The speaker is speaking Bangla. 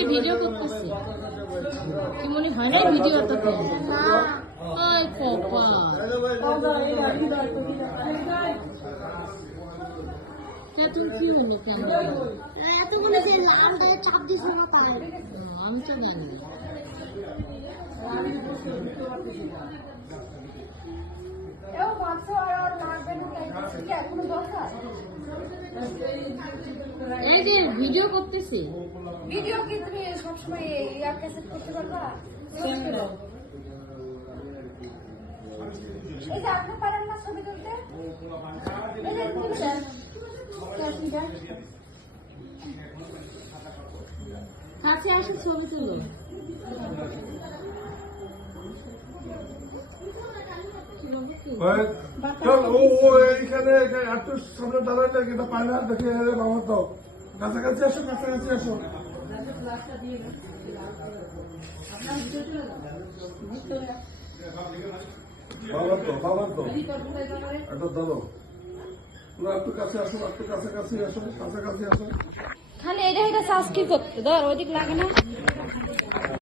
করতেছি, ভিডিও করতেছি। কি মনে হয় না ভিডিও তো? আয় পাপা, তুমি কি হলো কেন? এতগুলো যে লাল গায়ে চাপ দিছিল তাই আমি তো জানি না। এই যে ভিডিও করতেছি। ভিডিও কি তুমি সবসময় ইয়ার ক্যাসেট করতে পারবা? এই যে আপনি পারেন না ছবি তুলতে? কাছে আসে ছবি তুলো। চল ও এইখানে একটু সামনে দাঁড়ালে এটা পায় না দেখে বাবা তো কাছাকাছি আসো, কাছাকাছি আসো। বাবা তো একটা ধরো, তোমরা একটু কাছে আসো, একটু কাছাকাছি আসো, কাছাকাছি আসো। খালি এটা সাবস্ক্রাইব করতে ধর ওইদিক লাগে না।